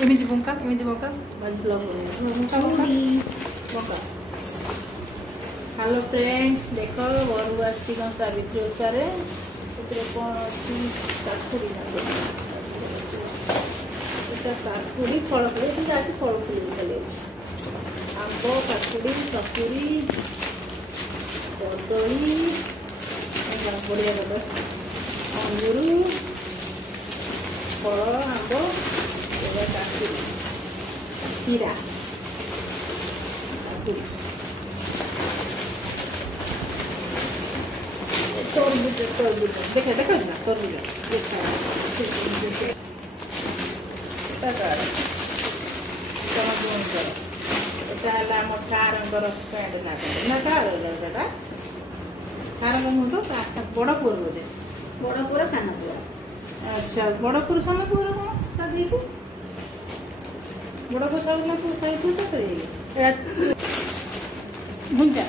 एमती बंका बंका। Hello friends, देख घर आसी सावित्री ओषार कौन अच्छी काकुड़ी काकुड़ी फल फल आज फल फुल खाली आंब काकुड़ी सपुरी कदली बढ़िया कद अंगूर फल आंब काकुड़ी खीरा काकुड़ी तरबुज तरबुज देखा देखा ना तरबुज सारंगर पैंट ना सारा सारंग मुझे तो बड़ पुअर बोधे बड़ पुअर सान पुअर अच्छा बड़ पुअर सान पुअर कौन शादी बड़ पुअर सारा पुअर सारी पुअर सब घुंचा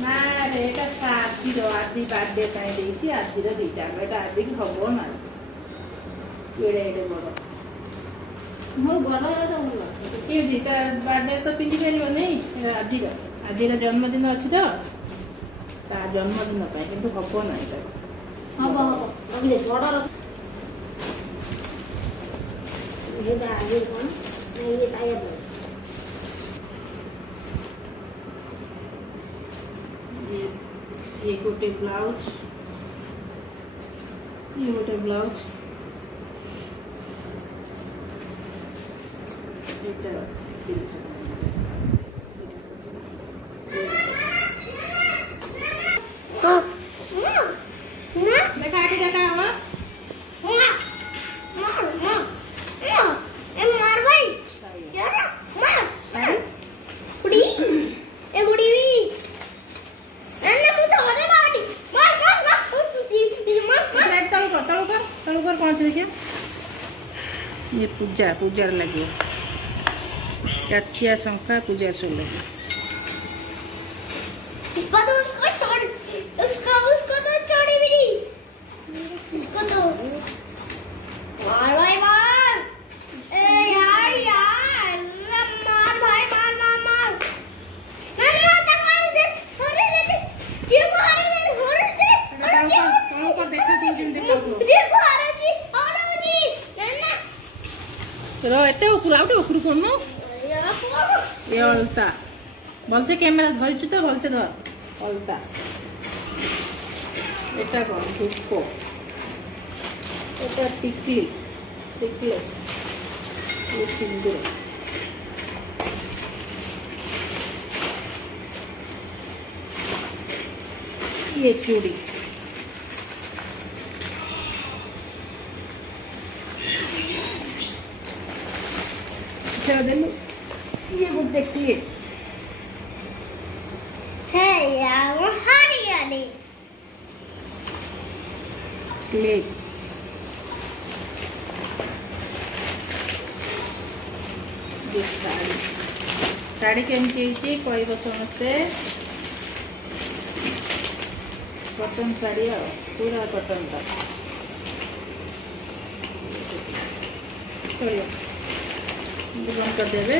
ना एटा आदि बार्थडे आदि दीटा आदि की हम ना एड़े एड़े बड़ मो बड़ बार्थडे तो पिंधि पार नहीं आज जन्मदिन अच्छी तो जन्मदिन कि हम ना ये गोटे ब्लाउज ये गोटे ब्लाउज कौन से देखिए ये पूजा पूजार लगे कच्छिया शंखा पूजा सब लगे उसको तो छोड़ी भी नहीं उसको तो मार भाई मार यार यार मार भाई मार नन्ना तक दे दे देखो रो एते ऊपर आउट ऊपर कोन ये अलता बोलते कैमरा धरछु तो बोलते धर अलता एटा कोन धूप एटा टिकली टिकले ये सिंदूर ये चूड़ी ये बुक देखिए है यार हरियाली क्लिप साड़ी साड़ी केमती कह समस्ते कटन साड़ी पूरा कटन टा चलिए बंद कर देवे।